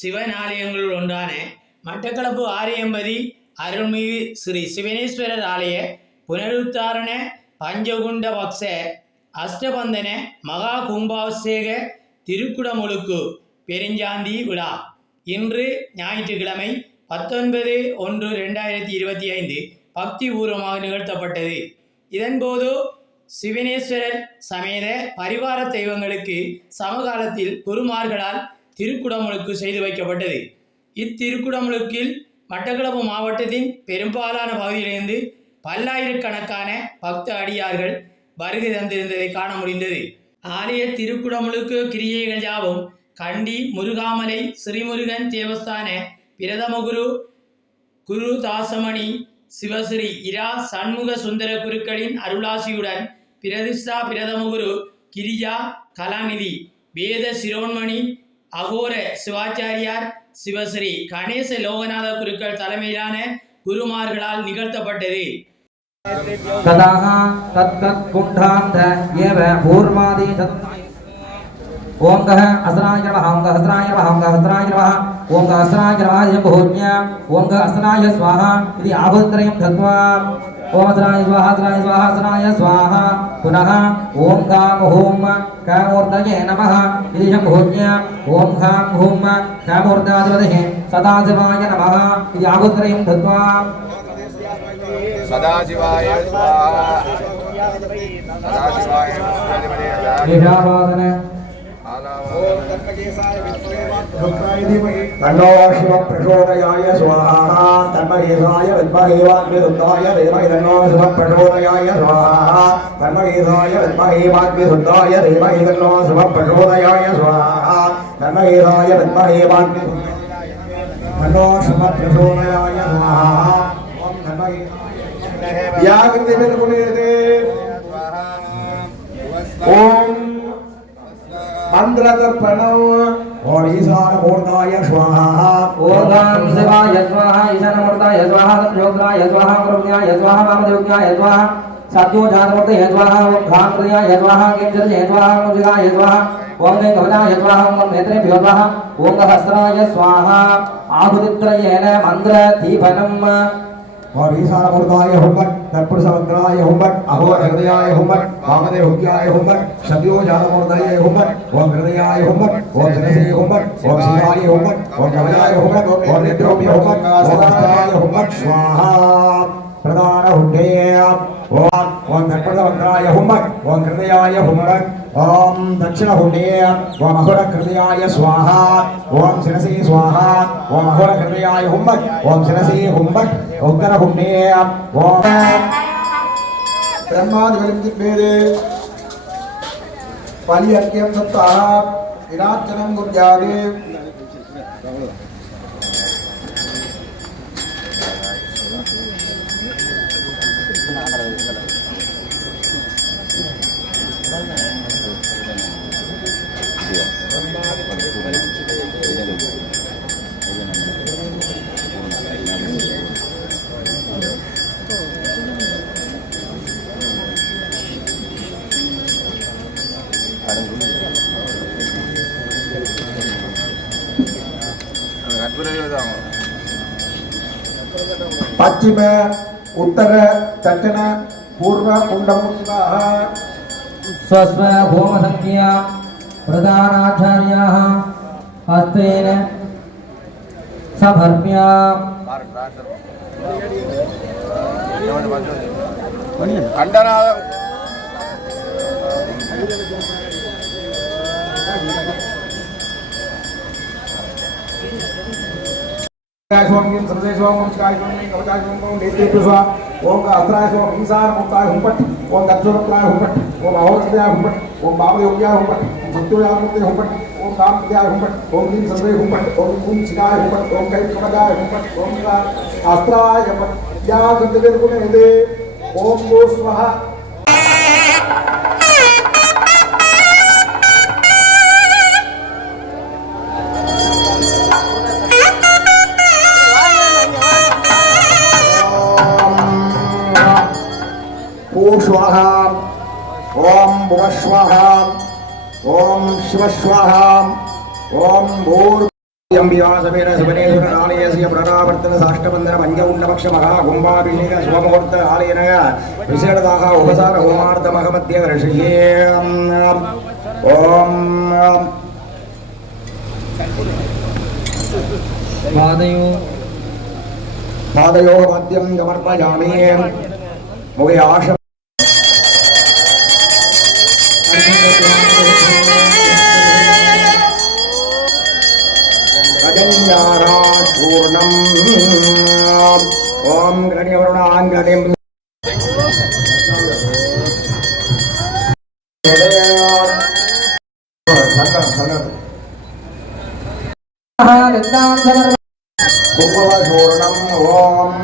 சிவன் ஆலயங்களுள் ஒன்றான மட்டக்களப்பு ஆரியம்பதி அருள்மிகு ஸ்ரீ சிவனேஸ்வரர் ஆலய புனருத்தாரண பஞ்சகுண்ட பக்ஷ அஷ்டபந்தன மகா கும்பாபிஷேக திருக்குடமுழுக்கு பெருஞ்சாந்தி விழா. இன்று ஞாயிற்றுக்கிழமை பத்தொன்பது ஒன்று ரெண்டாயிரத்தி இருபத்தி ஐந்து பக்தி பூர்வமாக நிகழ்த்தப்பட்டது. இதன்போது சிவனேஸ்வரர் சமேத பரிவார தெய்வங்களுக்கு சமகாலத்தில் குருமார்களால் திருக்குடமுழுக்கு செய்து வைக்கப்பட்டது. இத்திருக்குடமுழுக்கில் மட்டக்களப்பு மாவட்டத்தின் பெரும்பாலான பகுதியிலிருந்து பல்லாயிரக்கணக்கான பக்த அடியார்கள் வருகை தந்திருந்ததை காண முடிந்தது. ஆலய திருக்குடமுழுக்கு கிரியைகள் யாவும் கண்டி முருகாமலை ஸ்ரீமுருகன் தேவஸ்தான பிரதம குரு குரு தாசமணி சிவஸ்ரீ இரா சண்முக சுந்தர குருக்களின் அருளாசியுடன் பிரதிஷ்டா பிரதம குரு கலாநிதி வேத சிரோன்மணி அகோர சிவாச்சாரியார் சிவஸ்ரீ கணேச லோகநாத குருக்கள் தலைமையிலான குருமார்களால் நிகழ்த்தப்பட்டது ததாக தத்கத் குண்டாந்த ஏவ பூர்வாதி தத் ஓங்கஹ அசனாய நமஹ ஓங்க ஹஸ்ராய நமஹ ஓங்க ஹஸ்ராய நமஹ ஓங்க ஹஸ்ராய நமஹ ஓங்க அசனாய ஸ்வாஹா இது ஆபத்ரயம் தத்வா असनाय स्वाहा असनाय स्वाहा। असनाय स्वाहा पुनः ॐ गां हूँ कामूर्तये नमः। इति च बहुज्ञा ॐ गां हूँ कामूर्ताधिपतिः सदाशिवाय नमः। इति आहुत्रयं धत्वा। सदाशिवाय स्वाहा। सदाशिवाय निशावादन तन्नो शिव प्रचोदयाय स्वाहा तन्महेशाय विद्महे वाग्विरुद्धाय धीमहि तन्नो शिव प्रचोदयाय स्वाहा तन्महेशाय विद्महे वाग्विरुद्धाय धीमहि तन्नो शिव प्रचोदयाय स्वाहा तन्महेशाय विद्महे वाग्विरुद्धाय तन्नो शिव प्रचोदयाय स्वाहा ओम तन्महे यागृति विदुकुलेते मन्त्रतर्पणम् ओम ईशानमूर्ताय स्वाहा। ओम शिवाय स्वाहा ईशान ईशानमूर्ताय स्वाहा तमयोग्राय स्वाहा प्रभुयाय स्वाहा वामदेव्याय स्वाहा सात्यो जानमूर्तये स्वाहा ओम घ्रांक्रियाय स्वाहा किंचर्ये स्वाहा मुजिगाय स्वाहा ओम कवचाय स्वाहा ओम नेत्रेभ्यो स्वाहा ओम सहस्राय स्वाहा। आहुतित्रयेन मन्त्रदीपनम् और ईशानमूर्ताय समग्राय हुम्बट अहो हृदयाय हुम्बट वामदेव्याय हुम्बट सत्यो जानमूर्ताय हुम्बट ओम हृदयाय हुम्बट ओम शिरसे हुम्बट ओम शिवाय हुम्बट ओम कवचाय हुम्बट ओम नेत्रोपि ओम सहस्राय हुम्बट स्वाहा प्रदान हुड्डे ओम ओम तत्पुरुषवक्राय हुम्बट ओम हृदयाय ओम दक्षिण हुड्डे ओम अघोर हृदयाय स्वाहा ओम शिरसे स्वाहा ओम अघोर हृदयाय हुम्बट ओम शिरसे हुम्बट हुड्डे ओम ब्रह्मादिवलिं बलियज्ञं दत्तः विराजनं गुर्जारे पश्चिम उत्तर दक्षिण पूर्व कुण्डमुखाः स्वस्व होमसंख्या प्रधानाचार्याः हस्तेन समर्प्य। खण्डनाद। ായസ്വാമിയും സർവേശ്വാമിയും കവചാശ്വാമവും നേതൃത്വ ഓം അസ്ത്രായസ്വാമി ഈശാന മുത്തായ ഹുംപട്ടി ഓം ദക്ഷോത്തായ ഹുംപട്ടി ഓം അഹോരത്യായ ഹുംപട്ടി ഓം ഭാവയോഗ്യായ ഹുംപട്ടി ഓം സത്യോയാമുക്തി ഹുംപട്ടി ഓം കാമത്യായ ഹുംപട്ടി ഓം നീം സർവേ ഹുംപട്ടി ഓം കും ശികായ ഹുംപട്ടി ഓം കൈ കമകായ ഹുംപട്ടി ഓം അസ്ത്രായ പട്യാ ഗന്ധ ഓം ഗോസ്വഹ பூஸ்வாகாம் ஓம் புவஸ்வாகாம் ஓம் சிவஸ்வாகாம் ஓம் பூர் அம்பியாசமேன சுபனேஸ்வர ஆலயசிய பிரணாவர்த்தன சாஷ்டபந்தன பஞ்சகுண்டபக்ஷமகா கும்பாபிஷேக சுபமுகூர்த்த ஆலயனக விசேடதாக உபசார ஹோமார்த்த மகமத்திய ரிஷியே ஓம் பாதையோ பாதையோ சமர்ப்பயாமே ஆஷ கதன்யாராச்சூர்ணம் ஓம் கணியவருடான் கணியம் கும்பலசூர்ணம் ஓம்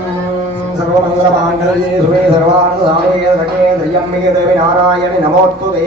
சர்வமங்கலமாண்டல்யே சுவே சர்வார்த்த சாமியே சகே திரியம்மிகே தேவி நாராயணி நமோஸ்துதே.